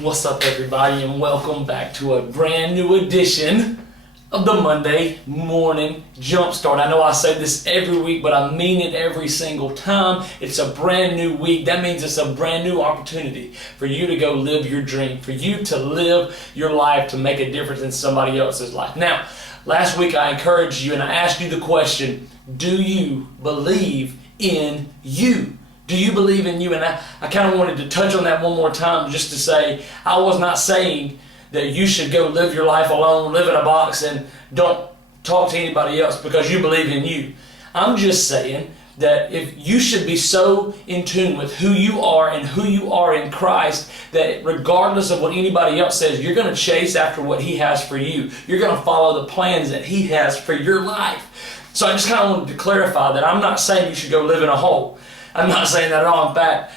What's up, everybody, and welcome back to a brand new edition of the Monday Morning Jumpstart. I know I say this every week, but I mean it every single time. It's a brand new week. That means it's a brand new opportunity for you to go live your dream, for you to live your life to make a difference in somebody else's life. Now, last week I encouraged you and I asked you the question, do you believe in you? Do you believe in you? And I kind of wanted to touch on that one more time just to say, I was not saying that you should go live your life alone, live in a box, and don't talk to anybody else because you believe in you. I'm just saying that if you should be so in tune with who you are and who you are in Christ that regardless of what anybody else says, you're going to chase after what He has for you. You're going to follow the plans that He has for your life. So I just kind of wanted to clarify that I'm not saying you should go live in a hole. I'm not saying that at all. In fact,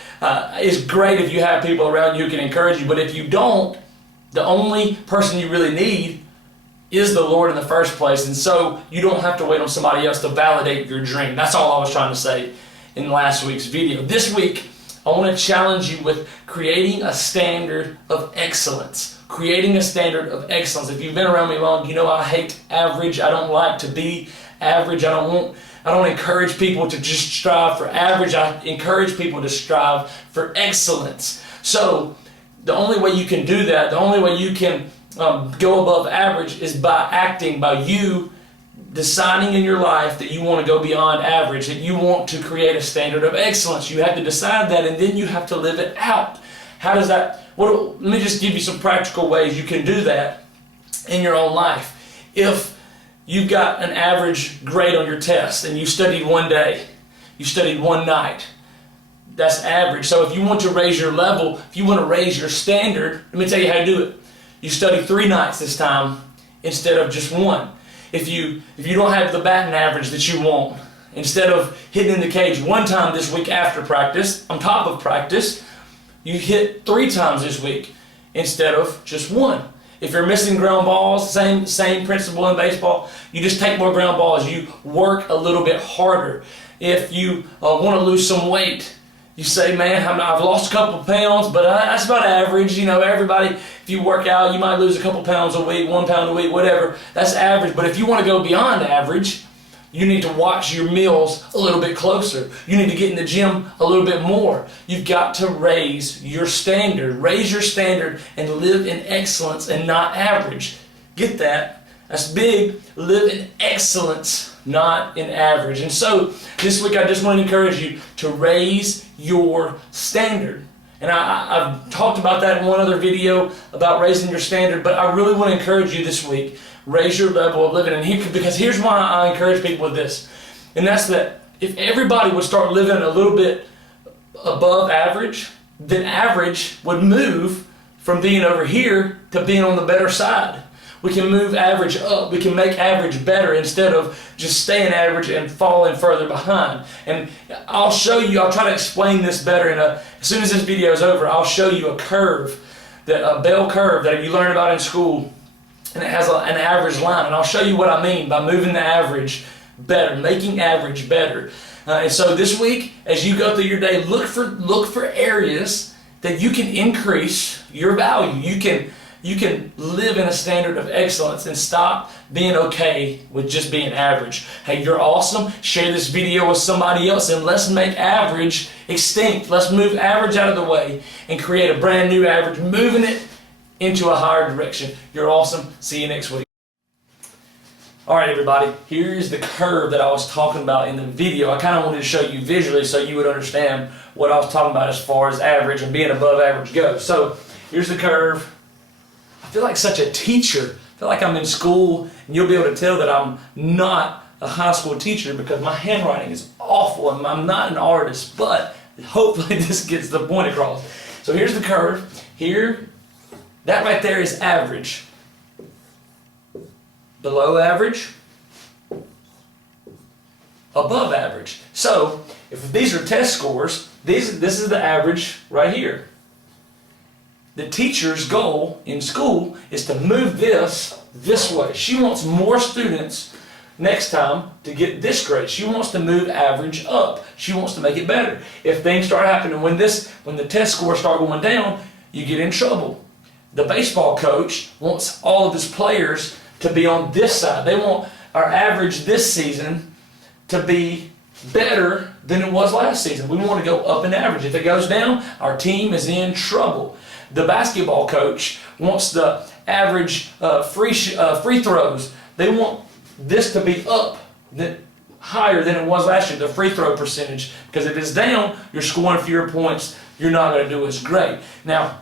it's great if you have people around you who can encourage you, but if you don't, the only person you really need is the Lord in the first place, and so you don't have to wait on somebody else to validate your dream. That's all I was trying to say in last week's video. This week, I want to challenge you with creating a standard of excellence. Creating a standard of excellence. If you've been around me long, you know I hate average. I don't like to be average. I don't encourage people to just strive for average. I encourage people to strive for excellence. So the only way you can do that, the only way you can go above average is by you deciding in your life that you want to go beyond average, that you want to create a standard of excellence. You have to decide that, and then you have to live it out. How does that, let me just give you some practical ways you can do that in your own life. If you've got an average grade on your test and you studied one day, you studied one night, that's average. So if you want to raise your level, if you want to raise your standard, let me tell you how to do it. You study 3 nights this time instead of just one. If you don't have the batting average that you want, instead of hitting in the cage one time this week after practice, on top of practice, you hit 3 times this week instead of just one. If you're missing ground balls, same principle in baseball, you just take more ground balls. You work a little bit harder. If you want to lose some weight, you say, man, I've lost a couple pounds, but that's about average. You know, everybody, if you work out, you might lose a couple pounds a week, 1 pound a week, whatever. That's average. But if you want to go beyond average, you need to watch your meals a little bit closer. You need to get in the gym a little bit more. You've got to raise your standard. Raise your standard and live in excellence and not average. Get that? That's big. Live in excellence, not in average. And so this week I just want to encourage you to raise your standard. And I've talked about that in one other video about raising your standard, but I really want to encourage you this week. Raise your level of living. And because here's why I encourage people with this. And that's that if everybody would start living a little bit above average, then average would move from being over here to being on the better side. We can move average up. We can make average better instead of just staying average and falling further behind. And I'll show you, I'll try to explain this better. As soon as this video is over, I'll show you a curve, a bell curve that you learn about in school. And it has an average line, and I'll show you what I mean by moving the average better, making average better. And so this week, as you go through your day, look for areas that you can increase your value. You can live in a standard of excellence and stop being okay with just being average. Hey, you're awesome. Share this video with somebody else, and let's make average extinct. Let's move average out of the way and create a brand new average, moving it into a higher direction. You're awesome. See you next week. All right, everybody. Here's the curve that I was talking about in the video. I kind of wanted to show you visually so you would understand what I was talking about as far as average and being above average goes. So here's the curve. I feel like such a teacher. I feel like I'm in school, and you'll be able to tell that I'm not a high school teacher because my handwriting is awful and I'm not an artist, but hopefully this gets the point across. So here's the curve. Here, that right there is average. Below average, above average. So, if these are test scores, this is the average right here. The teacher's goal in school is to move this way. She wants more students next time to get this grade. She wants to move average up. She wants to make it better. If things start happening when the test scores start going down, you get in trouble. The baseball coach wants all of his players to be on this side. They want our average this season to be better than it was last season. We want to go up in average. If it goes down, our team is in trouble. The basketball coach wants the average free throws. They want this to be up, higher than it was last year, the free throw percentage. Because if it's down, you're scoring fewer points, you're not going to do as great. Now,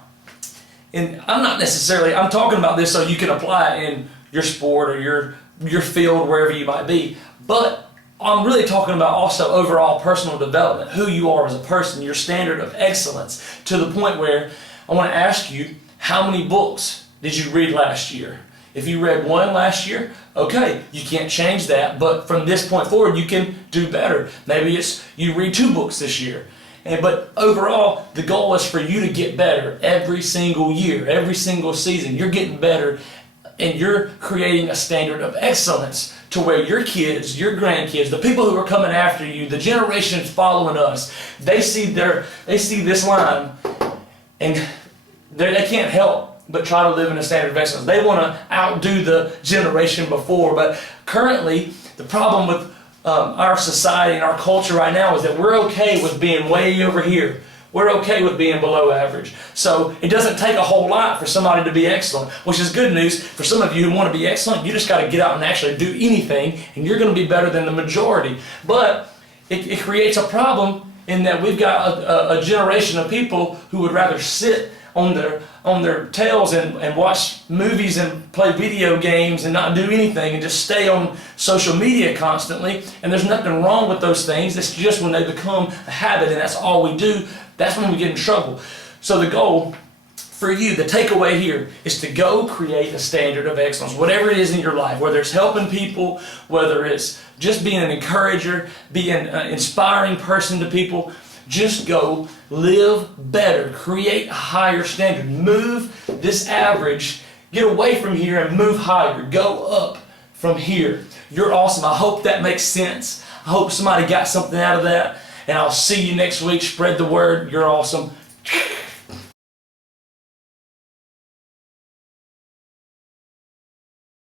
and I'm talking about this so you can apply it in your sport or your field, wherever you might be. But I'm really talking about also overall personal development, who you are as a person, your standard of excellence, to the point where I want to ask you, how many books did you read last year? If you read one last year, okay, you can't change that, but from this point forward, you can do better. Maybe it's you read 2 books this year. But overall, the goal is for you to get better every single year, every single season. You're getting better, and you're creating a standard of excellence to where your kids, your grandkids, the people who are coming after you, the generations following us, they see this line, and they can't help but try to live in a standard of excellence. They want to outdo the generation before, but currently the problem with our society and our culture right now is that we're okay with being way over here. We're okay with being below average. So it doesn't take a whole lot for somebody to be excellent, which is good news for some of you who want to be excellent. You just got to get out and actually do anything, and you're going to be better than the majority. But it creates a problem in that we've got a generation of people who would rather sit on their tails and watch movies and play video games and not do anything and just stay on social media constantly. And there's nothing wrong with those things. It's just when they become a habit and that's all we do, that's when we get in trouble. So the goal for you, the takeaway here, is to go create a standard of excellence, whatever it is in your life, whether it's helping people, whether it's just being an encourager, being an inspiring person to people. Just go live better, create a higher standard, move this average, get away from here and move higher, go up from here. You're awesome. I hope that makes sense. I hope somebody got something out of that, and I'll see you next week. Spread the word. You're awesome.